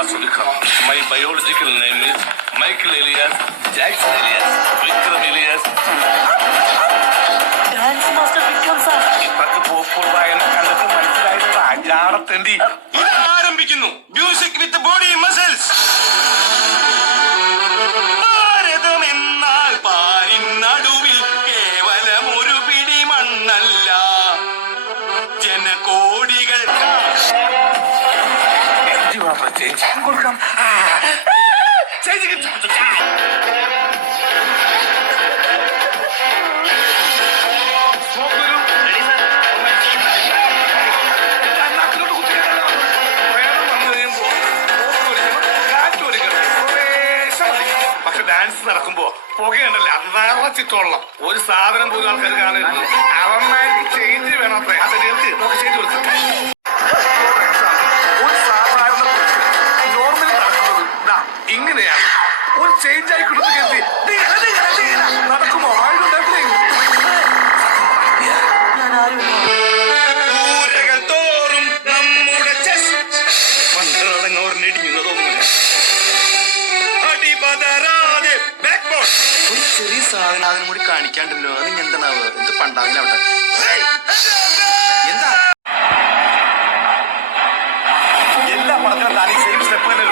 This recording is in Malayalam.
Masulika. My biological name is Michael Elias, Jackson Elias, Vikram Elias. Dance master Vikram sir. ഇത്രക്ക് പോപ്പുള്ളതായെന്ന് കണ്ടിട്ട് മനസ്സിലായത് അജാടത്തേണ്ടി. ആരംഭിക്കുന്നു മ്യൂസിക് വിത്ത് ബോഡി മസിൽസ്. ഭാരതമെന്നാൽ പാരിൻ നടുവിൽ കേവലം ഒരു പിടി മണ്ണല്ല, ജനകോടികൾ. കൊടുക്കാം. പക്ഷെ ഡാൻസ് നടക്കുമ്പോ പുകയുണ്ടല്ലേ നിറച്ചിട്ടോളണം. ഒരു സാധനം പോലും ആൾക്കാർ കാണരുത്. അവന്മാർക്ക് ചേഞ്ച് വേണം. അത്രേ അത് ചേഞ്ച് കൊടുക്കാം. ഒരു സാധാരണ നോർമലി നടക്കുന്നത് ഇങ്ങനെയാണ്. ഒരു ചേഞ്ച് ആയി കൊടുത്ത് കരുതി നടക്കുമോ? ൂരകൾ തോറും നമ്മുടെ ചെസ് പണ്ടടങ്ങോറിനിടിഞ്ഞതൊന്നുമില്ല. അടിപതരാതെ ബാക്ക്ബോൺ. ഒരു ചെറിയ സാധനം കൂടി കാണിക്കാണ്ടല്ലോ. അത് എന്താണാവ്? എന്ത് പണ്ടാവില്ല എല്ലാ പടത്തിലും താനീ സെയിം സ്റ്റെപ്പ് തന്നെ